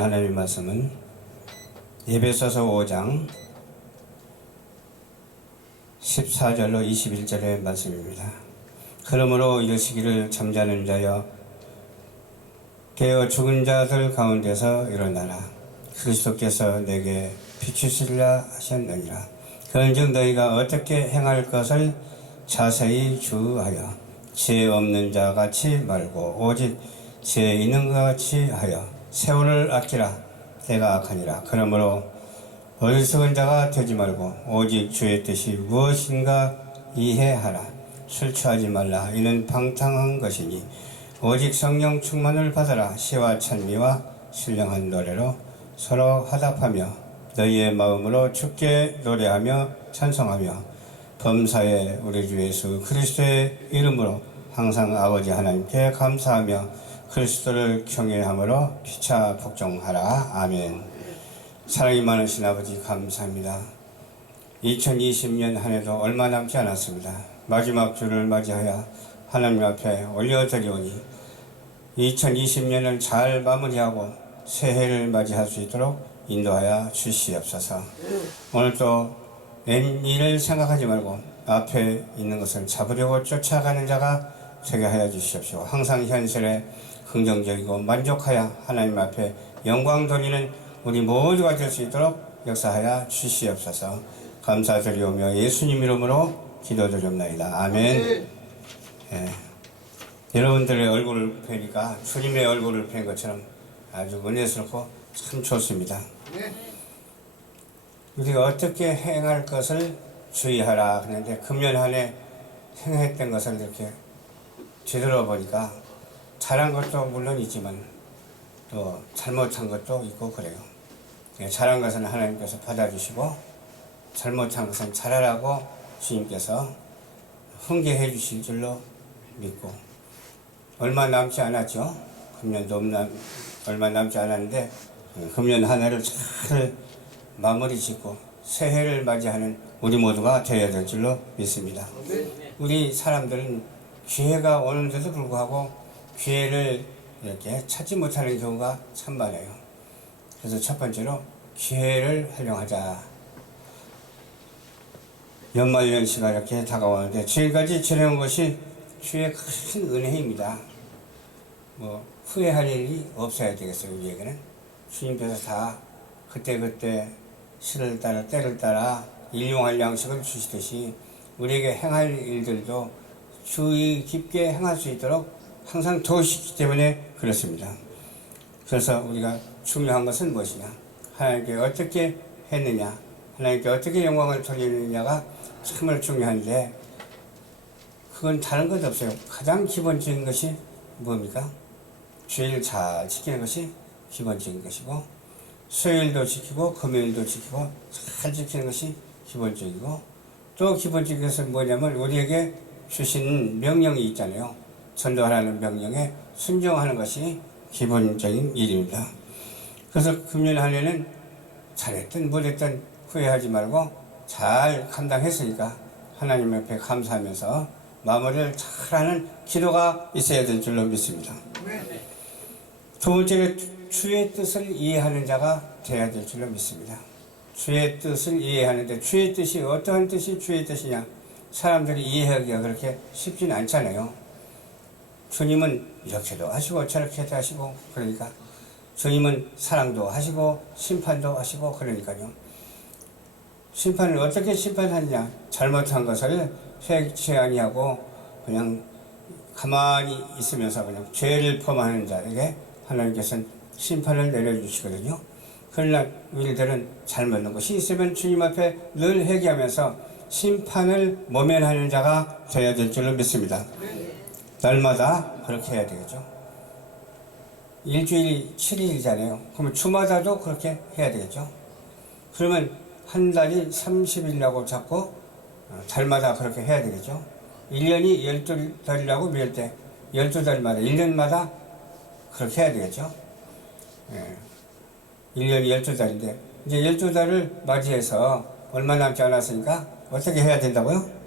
하나님의 말씀은 에베소서 5장 14절로 21절의 말씀입니다. 그러므로 이르시기를 잠자는 자여 깨어 죽은 자들 가운데서 일어나라. 그리스도께서 내게 비추시리라 하셨느니라. 그런즉 너희가 어떻게 행할 것을 자세히 주의하여 죄 없는 자 같이 말고 오직 죄 있는 것 같이 하여 세월을 아끼라. 때가 악하니라. 그러므로 어리석은 자가 되지 말고 오직 주의 뜻이 무엇인가 이해하라. 술 취하지 말라. 이는 방탕한 것이니 오직 성령 충만을 받아라. 시와 찬미와 신령한 노래로 서로 화답하며 너희의 마음으로 주께 노래하며 찬송하며 범사에 우리 주 예수 그리스도의 이름으로 항상 아버지 하나님께 감사하며 그리스도를 경외함으로 피차 복종하라. 아멘. 사랑이 많으신 아버지 감사합니다. 2020년 한 해도 얼마 남지 않았습니다. 마지막 주를 맞이하여 하나님 앞에 올려드리오니 2020년을 잘 마무리하고 새해를 맞이할 수 있도록 인도하여 주시옵소서. 오늘도 웬일을 생각하지 말고 앞에 있는 것을 잡으려고 쫓아가는 자가 되게 하여 주시옵시고 항상 현실에 긍정적이고 만족하여 하나님 앞에 영광 돌리는 우리 모두가 될 수 있도록 역사하여 주시옵소서. 감사드리오며 예수님 이름으로 기도드리옵나이다. 아멘. 예. 여러분들의 얼굴을 뵈니까 주님의 얼굴을 뵌 것처럼 아주 은혜스럽고 참 좋습니다. 우리가 어떻게 행할 것을 주의하라 그런데 금년 한 해 행했던 것을 이렇게 뒤돌아보니까 잘한 것도 물론 있지만 또 잘못한 것도 있고 그래요. 잘한 것은 하나님께서 받아주시고 잘못한 것은 잘하라고 주님께서 훈계해 주실 줄로 믿고 얼마 남지 않았죠. 금년도 얼마 남지 않았는데 금년 한 해를 잘 마무리 짓고 새해를 맞이하는 우리 모두가 되어야 될 줄로 믿습니다. 우리 사람들은 기회가 오는데도 불구하고 기회를 이렇게 찾지 못하는 경우가 참 많아요. 그래서 첫 번째로 기회를 활용하자. 연말연시가 이렇게 다가오는데 지금까지 지내온 것이 주의 큰 은혜입니다. 후회할 일이 없어야 되겠어요. 우리에게는 주님께서 다 그때그때 시를 따라 때를 따라 일용할 양식을 주시듯이 우리에게 행할 일들도 주의 깊게 행할 수 있도록 항상 도우시기 때문에 그렇습니다. 그래서 우리가 중요한 것은 무엇이냐, 하나님께 어떻게 했느냐, 하나님께 어떻게 영광을 돌리느냐가 정말 중요한데 그건 다른 것 없어요. 가장 기본적인 것이 뭡니까? 주일을 잘 지키는 것이 기본적인 것이고 수요일도 지키고 금요일도 지키고 잘 지키는 것이 기본적이고 또 기본적인 것은 뭐냐면 우리에게 주신 명령이 있잖아요. 전도하라는 명령에 순종하는 것이 기본적인 일입니다. 그래서 금년 한 해는 잘했든 못했든 후회하지 말고 잘 감당했으니까 하나님 앞에 감사하면서 마무리를 잘하는 기도가 있어야 될 줄로 믿습니다. 두 번째로 주의 뜻을 이해하는 자가 되어야 될 줄로 믿습니다. 주의 뜻을 이해하는데 주의 뜻이 어떠한 뜻이 주의 뜻이냐, 사람들이 이해하기가 그렇게 쉽진 않잖아요. 주님은 이렇게도 하시고 저렇게도 하시고 그러니까 주님은 사랑도 하시고 심판도 하시고 그러니까요. 심판을 어떻게 심판하느냐, 잘못한 것을 회개치 아니하고 그냥 가만히 있으면서 그냥 죄를 범하는 자에게 하나님께서는 심판을 내려주시거든요. 그러나 우리들은 잘못한 것이 있으면 주님 앞에 늘 회개하면서 심판을 모면하는 자가 되어야 될 줄로 믿습니다. 날마다 그렇게 해야 되겠죠. 일주일이 7일이잖아요. 그러면 주마다도 그렇게 해야 되겠죠. 그러면 한 달이 30일이라고 잡고 달마다 그렇게 해야 되겠죠. 1년이 12달이라고 밀 때 12달마다 1년마다 그렇게 해야 되겠죠. 1년이 12달인데 이제 12달을 맞이해서 얼마 남지 않았으니까 어떻게 해야 된다고요?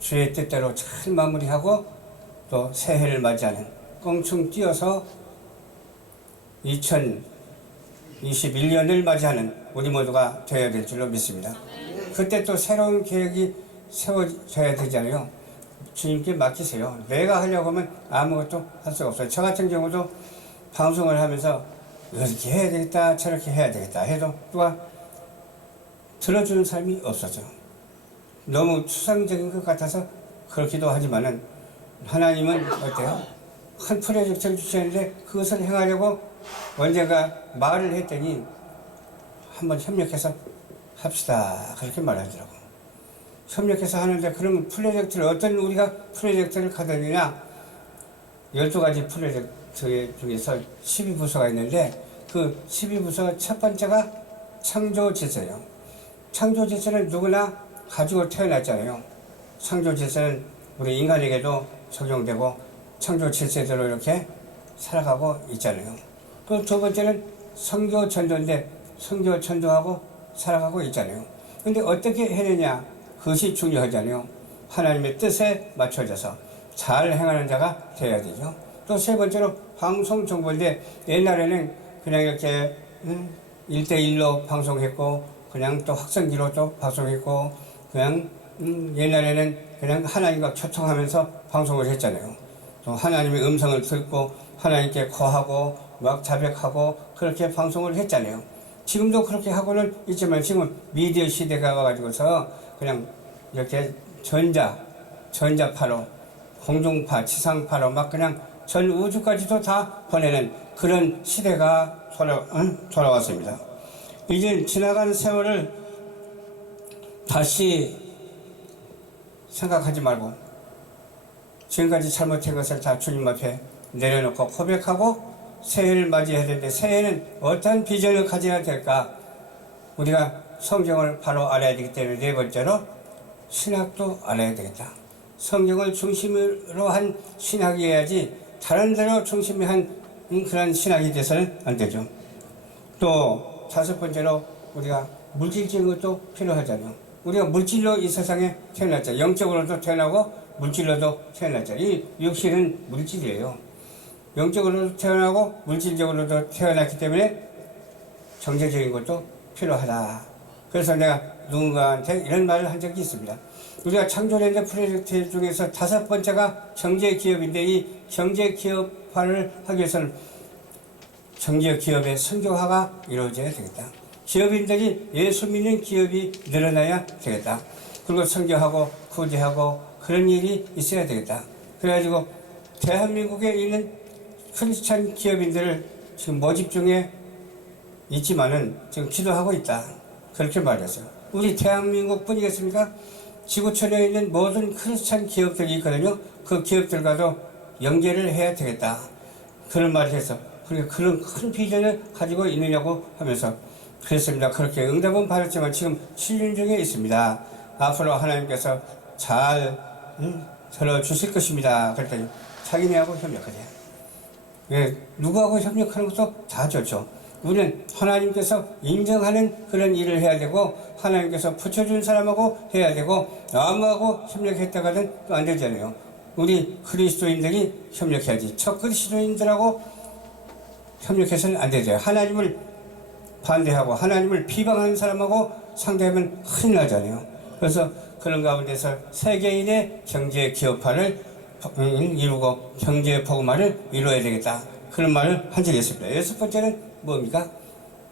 주의 뜻대로 잘 마무리하고 또 새해를 맞이하는 껑충 뛰어서 2021년을 맞이하는 우리 모두가 되어야 될 줄로 믿습니다. 그때 또 새로운 계획이 세워져야 되잖아요. 주님께 맡기세요. 내가 하려고 하면 아무것도 할 수가 없어요. 저 같은 경우도 방송을 하면서 이렇게 해야 되겠다, 저렇게 해야 되겠다 해도 누가 들어주는 사람이 없었죠. 너무 추상적인 것 같아서 그렇기도 하지만은 하나님은 어때요? 큰 프로젝트를 주셨는데 그것을 행하려고 언젠가 말을 했더니 한번 협력해서 합시다 그렇게 말하더라고. 협력해서 하는데 그러면 프로젝트를 어떤 우리가 프로젝트를 가졌느냐 12가지 프로젝트 중에서 12부서가 있는데 그 12부서 첫 번째가 창조질서예요. 창조질서는 누구나 가지고 태어났잖아요. 창조질서는 우리 인간에게도 적용되고 창조질서대로 이렇게 살아가고 있잖아요. 또 두 번째는 선교전도인데 선교전도하고 살아가고 있잖아요. 근데 어떻게 해내냐 그것이 중요하잖아요. 하나님의 뜻에 맞춰져서 잘 행하는 자가 되어야 되죠. 또 세 번째로 방송 정보인데 옛날에는 그냥 이렇게 1대1로 방송했고 그냥 또 확성기로 또 방송했고 그냥 옛날에는 그냥 하나님과 소통하면서 방송을 했잖아요. 또 하나님의 음성을 듣고 하나님께 거하고 막 자백하고 그렇게 방송을 했잖아요. 지금도 그렇게 하고는 있지만 지금 미디어 시대가 와가지고서 그냥 이렇게 전자파로 공중파, 지상파로 막 그냥 전 우주까지도 다 보내는 그런 시대가 돌아왔습니다. 이제 지나간 세월을 다시 생각하지 말고 지금까지 잘못한 것을 다 주님 앞에 내려놓고 고백하고 새해를 맞이해야 되는데 새해는 어떤 비전을 가져야 될까? 우리가 성경을 바로 알아야 되기 때문에 네 번째로 신학도 알아야 되겠다. 성경을 중심으로 한 신학이어야지 다른 데로 중심이 한 그런 신학이 돼서는 안 되죠. 또 다섯 번째로 우리가 물질적인 것도 필요하잖아요. 우리가 물질로 이 세상에 태어났죠. 영적으로도 태어나고 물질로도 태어났죠. 이 육신은 물질이에요. 영적으로도 태어나고 물질적으로도 태어났기 때문에 경제적인 것도 필요하다. 그래서 내가 누군가한테 이런 말을 한 적이 있습니다. 우리가 창조랜드 프로젝트 중에서 다섯 번째가 경제기업인데 이 경제기업화를 하기 위해서는 경제기업의 선교화가 이루어져야 되겠다. 기업인들이 예수 믿는 기업이 늘어나야 되겠다. 그리고 선교하고 구제하고 그런 일이 있어야 되겠다. 그래가지고 대한민국에 있는 크리스찬 기업인들을 지금 모집 중에 있지만은 지금 기도하고 있다. 그렇게 말했어요. 우리 대한민국 뿐이겠습니까? 지구촌에 있는 모든 크리스찬 기업들이 있거든요. 그 기업들과도 연계를 해야 되겠다. 그런 말을 해서 그러니까 그런 큰 비전을 가지고 있느냐고 하면서 그랬습니다. 그렇게 응답은 받았지만 지금 시륜 중에 있습니다. 앞으로 하나님께서 잘 들어주실 것입니다. 그랬더니 자기네하고 협력하자. 예, 누구하고 협력하는 것도 다 좋죠. 우리는 하나님께서 인정하는 그런 일을 해야 되고 하나님께서 붙여준 사람하고 해야 되고 아무하고 협력했다가는 또 안 되잖아요. 우리 그리스도인들이 협력해야지. 저 그리스도인들하고 협력해서는 안 되죠. 하나님을 반대하고 하나님을 비방하는 사람하고 상대하면 큰일 나잖아요. 그래서 그런 가운데서 세계인의 경제 기업화를 이루고 경제 복음화를 이루어야 되겠다. 그런 말을 한 적이 있습니다. 여섯 번째는 뭡니까?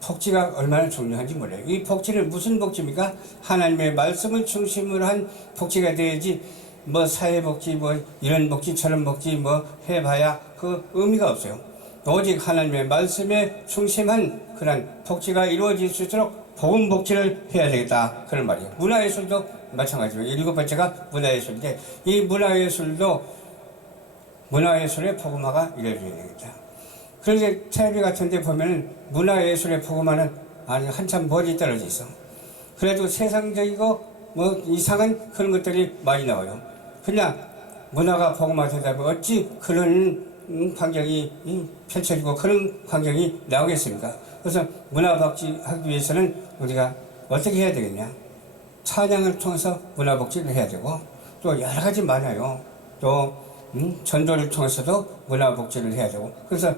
복지가 얼마나 중요한지 몰라요. 이 복지는 무슨 복지입니까? 하나님의 말씀을 중심으로 한 복지가 돼야지 뭐 사회복지 뭐 이런 복지 저런 복지 뭐 해봐야 그 의미가 없어요. 오직 하나님의 말씀에 중심한 그런 복지가 이루어질 수 있도록 복음 복지를 해야 되겠다. 그런 말이에요. 문화예술도 마찬가지로 일곱 번째가 문화예술인데 이 문화예술도 문화예술의 복음화가 이루어져야 되겠다. 그런데 텔레비 같은 데 보면은 문화예술의 복음화는 아니 한참 멀리 떨어져 있어. 그래도 세상적이고 뭐 이상한 그런 것들이 많이 나와요. 그냥 문화가 복음화되다고 어찌 그런 환경이 펼쳐지고 그런 환경이 나오겠습니까? 그래서 문화복지 하기 위해서는 우리가 어떻게 해야 되겠냐? 찬양을 통해서 문화복지를 해야 되고 또 여러 가지 많아요. 또 전도를 통해서도 문화복지를 해야 되고 그래서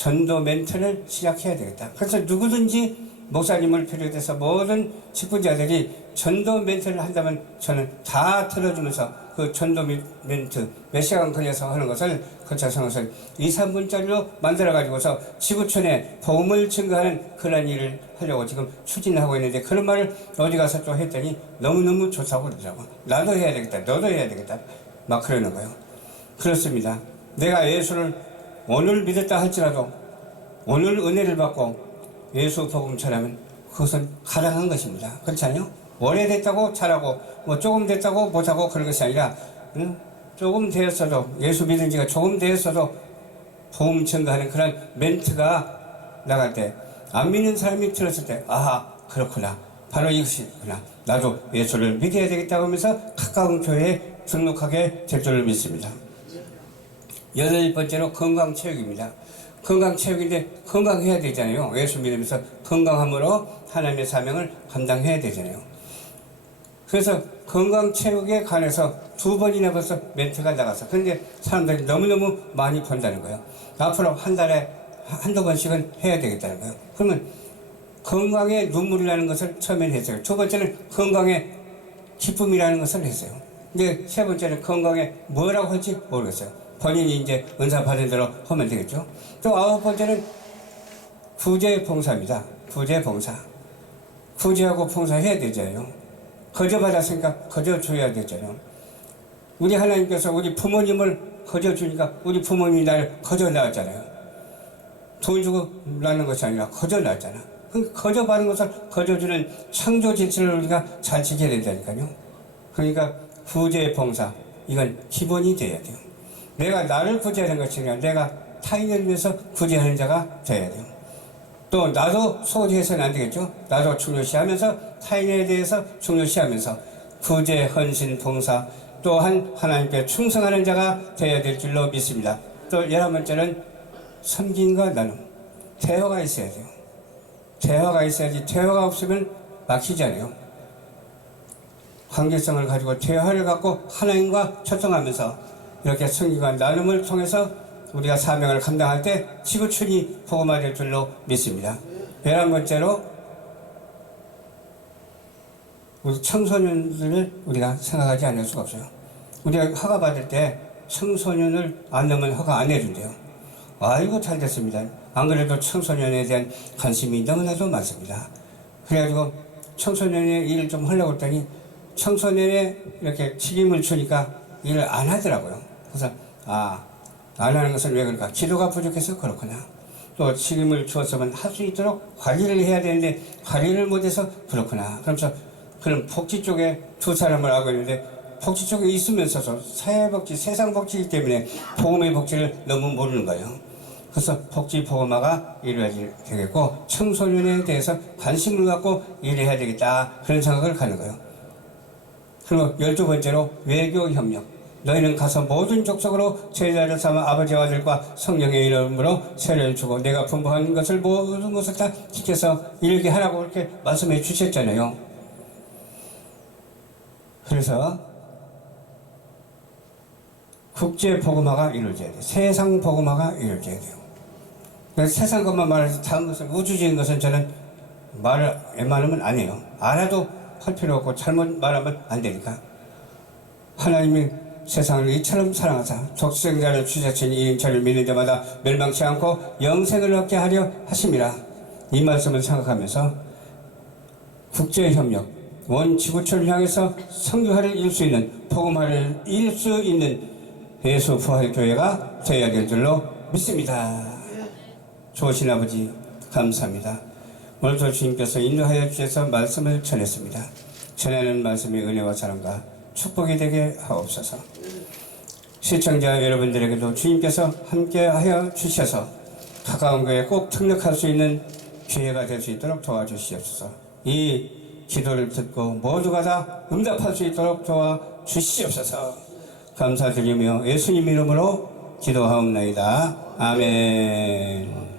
전도 멘트를 시작해야 되겠다. 그래서 누구든지 목사님을 비롯해서 모든 직분자들이 전도 멘트를 한다면 저는 다 들어주면서 그 전도 멘트 몇 시간 걸려서 하는 것을 거쳐서 것을 2, 3분짜리로 만들어가지고서 지구촌에 복음을 증거하는 그런 일을 하려고 지금 추진하고 있는데 그런 말을 어디 가서 또 했더니 너무너무 좋다고 그러더라고. 나도 해야 되겠다. 너도 해야 되겠다. 막 그러는 거예요. 그렇습니다. 내가 예수를 오늘 믿었다 할지라도 오늘 은혜를 받고 예수 복음 전하면 그것은 가능한 것입니다. 그렇지 않아요? 오래됐다고 잘하고 뭐 조금 됐다고 못하고 그런 것이 아니라 조금 되었어도 예수 믿은 지가 조금 되었어도 복음 증거하는 그런 멘트가 나갈 때 안 믿는 사람이 들었을 때 아하 그렇구나 바로 이것이구나 나도 예수를 믿어야 되겠다고 하면서 가까운 교회에 등록하게 될 줄을 믿습니다. 8번째로 건강체육입니다. 건강체육인데 건강해야 되잖아요. 예수 믿으면서 건강함으로 하나님의 사명을 감당해야 되잖아요. 그래서 건강체육에 관해서 2번이나 벌써 멘트가 나가서 그런데 사람들이 너무너무 많이 본다는 거예요. 앞으로 한 달에 한두 번씩은 해야 되겠다는 거예요. 그러면 건강에 눈물이 나는 것을 처음엔 했어요. 2번째는 건강에 기쁨이라는 것을 했어요. 근데 3번째는 건강에 뭐라고 할지 모르겠어요. 본인이 이제 은사 받은 대로 하면 되겠죠. 또 9번째는 구제봉사입니다. 구제봉사. 구제하고 봉사해야 되잖아요. 거저 받았으니까 거저 줘야 되잖아요. 우리 하나님께서 우리 부모님을 거저 주니까 우리 부모님이 나를 거저 낳았잖아요. 돈 주고 낳는 것이 아니라 거저 낳았잖아. 거저 받은 것을 거저 주는 창조 질서를 우리가 잘 지켜야 된다니까요. 그러니까 구제봉사 이건 기본이 돼야 돼요. 내가 나를 구제하는 것이 아니라 내가 타인을 위해서 구제하는 자가 돼야 돼요. 또 나도 소홀히해서는 안 되겠죠. 나도 중요시하면서 타인에 대해서 중요시하면서 구제, 헌신, 봉사 또한 하나님께 충성하는 자가 되어야 될 줄로 믿습니다. 또 11번째는 섬김과 나눔. 대화가 있어야 돼요. 대화가 있어야지 대화가 없으면 막히잖아요. 관계성을 가지고 대화를 갖고 하나님과 소통하면서 이렇게 섬김과 나눔을 통해서 우리가 사명을 감당할 때 지구촌이 복음화될 줄로 믿습니다. 11번째로 우리 청소년들을 우리가 생각하지 않을 수가 없어요. 우리가 허가 받을 때 청소년을 안 넣으면 허가 안 해준대요. 아이고 잘 됐습니다. 안 그래도 청소년에 대한 관심이 너무나도 많습니다. 그래가지고 청소년의 일을 좀 하려고 했더니 청소년에 이렇게 책임을 주니까 일을 안 하더라고요. 그래서 안 하는 것은 왜 그럴까? 기도가 부족해서 그렇구나. 또 책임을 주었으면 할 수 있도록 관리를 해야 되는데 관리를 못해서 그렇구나. 그러면서 그런 복지 쪽에 2사람을 하고 있는데 복지 쪽에 있으면서도 사회복지, 세상복지이기 때문에 복음의 복지를 너무 모르는 거예요. 그래서 복지 복음화가 이루어져야 되겠고 청소년에 대해서 관심을 갖고 일해야 되겠다. 그런 생각을 갖는 거예요. 그리고 12번째로 외교협력. 너희는 가서 모든 족속으로 제자를 삼아 아버지와 아들과 성령의 이름으로 세례를 주고 내가 분부한 것을 모든 것을 다 지켜서 이르게 하라고 이렇게 말씀해 주셨잖아요. 그래서 국제 복음화가 이루어져야 돼요. 세상 복음화가 이루어져야 돼요. 세상 것만 말해서 다른 것은 우주적인 것은 저는 말을 웬만하면 안 해요. 알아도 할 필요 없고 잘못 말하면 안 되니까. 하나님이 세상을 이처럼 사랑하사 독생자를 주셨으니 저를 믿는 자마다 멸망치 않고 영생을 얻게 하려 하심이라. 이 말씀을 생각하면서 국제협력, 원 지구촌을 향해서 선교화를 이룰 수 있는 복음화를 이룰 수 있는 예수 부활교회가 되어야 될 줄로 믿습니다. 좋으신 아버지 감사합니다. 오늘도 주님께서 인도하여 주셔서 말씀을 전했습니다. 전하는 말씀의 은혜와 사랑과 축복이 되게 하옵소서. 시청자 여러분들에게도 주님께서 함께하여 주셔서 가까운 교회에 꼭 등록할 수 있는 기회가 될 수 있도록 도와주시옵소서. 이 기도를 듣고 모두가 다 응답할 수 있도록 도와주시옵소서. 감사드리며 예수님 이름으로 기도하옵나이다. 아멘.